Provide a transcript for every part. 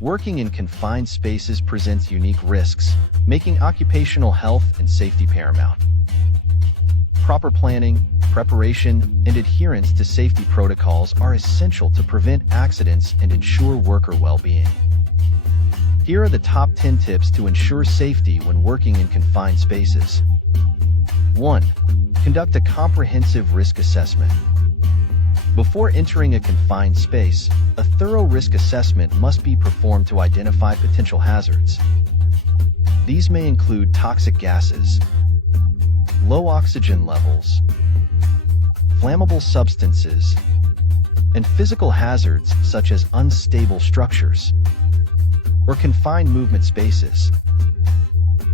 Working in confined spaces presents unique risks, making occupational health and safety paramount. Proper planning, preparation, and adherence to safety protocols are essential to prevent accidents and ensure worker well-being. Here are the top 10 tips to ensure safety when working in confined spaces. 1. Conduct a comprehensive risk assessment. Before entering a confined space, a thorough risk assessment must be performed to identify potential hazards. These may include toxic gases, low oxygen levels, flammable substances, and physical hazards such as unstable structures or confined movement spaces.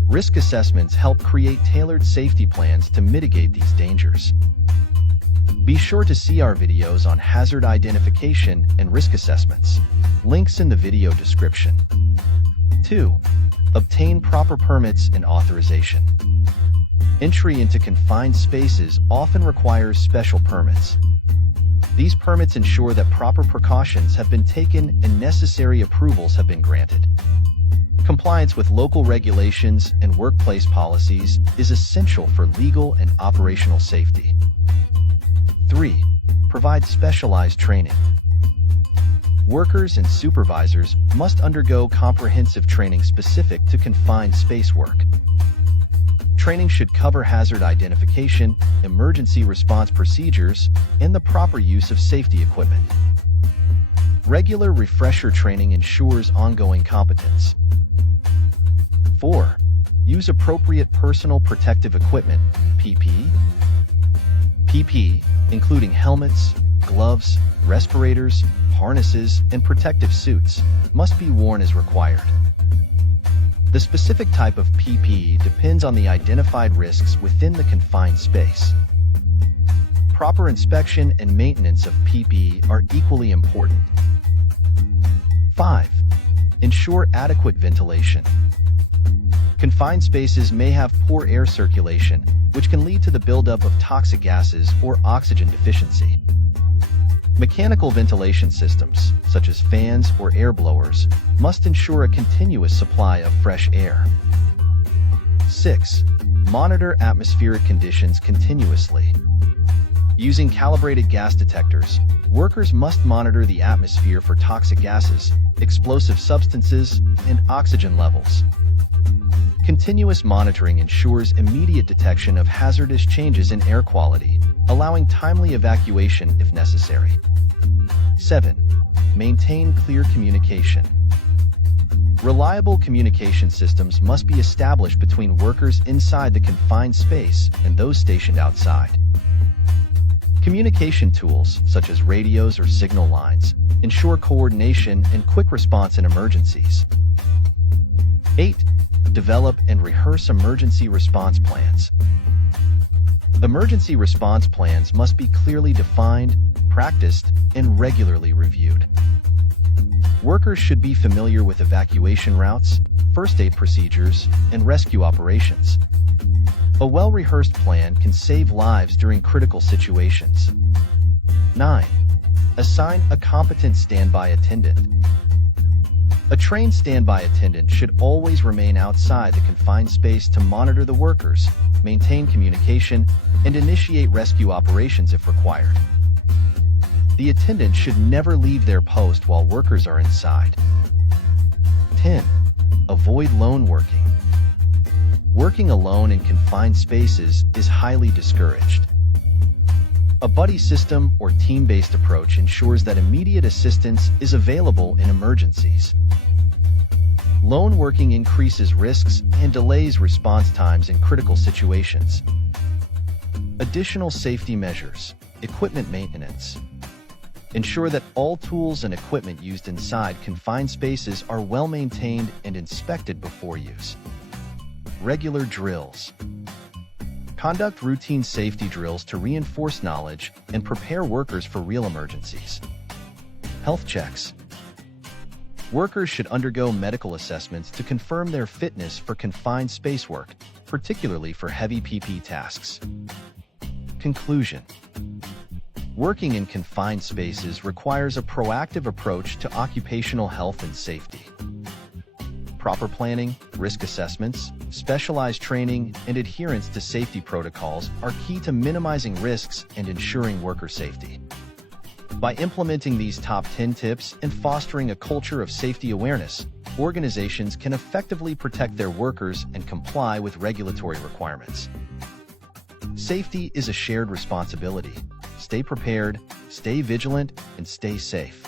Risk assessments help create tailored safety plans to mitigate these dangers. Be sure to see our videos on hazard identification and risk assessments. Links in the video description. 2. Obtain proper permits and authorization. Entry into confined spaces often requires special permits. These permits ensure that proper precautions have been taken and necessary approvals have been granted. Compliance with local regulations and workplace policies is essential for legal and operational safety. 3. Provide specialized training. Workers and supervisors must undergo comprehensive training specific to confined space work. Training should cover hazard identification, emergency response procedures, and the proper use of safety equipment. Regular refresher training ensures ongoing competence. 4. Use appropriate personal protective equipment, PPE. PPE, including helmets, gloves, respirators, harnesses, and protective suits, must be worn as required. The specific type of PPE depends on the identified risks within the confined space. Proper inspection and maintenance of PPE are equally important. 5. Ensure adequate ventilation. Confined spaces may have poor air circulation, which can lead to the buildup of toxic gases or oxygen deficiency. Mechanical ventilation systems, such as fans or air blowers, must ensure a continuous supply of fresh air. 6. Monitor atmospheric conditions continuously. Using calibrated gas detectors, workers must monitor the atmosphere for toxic gases, explosive substances, and oxygen levels. Continuous monitoring ensures immediate detection of hazardous changes in air quality, allowing timely evacuation if necessary. 7. Maintain clear communication. Reliable communication systems must be established between workers inside the confined space and those stationed outside. Communication tools, such as radios or signal lines, ensure coordination and quick response in emergencies. 8. Develop and rehearse emergency response plans. Emergency response plans must be clearly defined, practiced, and regularly reviewed. Workers should be familiar with evacuation routes, first aid procedures, and rescue operations. A well-rehearsed plan can save lives during critical situations. 9. Assign a competent standby attendant. A trained standby attendant should always remain outside the confined space to monitor the workers, maintain communication, and initiate rescue operations if required. The attendant should never leave their post while workers are inside. 10. Avoid lone working. Working alone in confined spaces is highly discouraged. A buddy system or team-based approach ensures that immediate assistance is available in emergencies. Lone working increases risks and delays response times in critical situations. Additional safety measures, equipment maintenance. Ensure that all tools and equipment used inside confined spaces are well maintained and inspected before use. Regular drills. Conduct routine safety drills to reinforce knowledge and prepare workers for real emergencies. Health checks. Workers should undergo medical assessments to confirm their fitness for confined space work, particularly for heavy PPE tasks. Conclusion. Working in confined spaces requires a proactive approach to occupational health and safety. Proper planning, risk assessments, specialized training, and adherence to safety protocols are key to minimizing risks and ensuring worker safety. By implementing these top 10 tips and fostering a culture of safety awareness, organizations can effectively protect their workers and comply with regulatory requirements. Safety is a shared responsibility. Stay prepared, stay vigilant, and stay safe.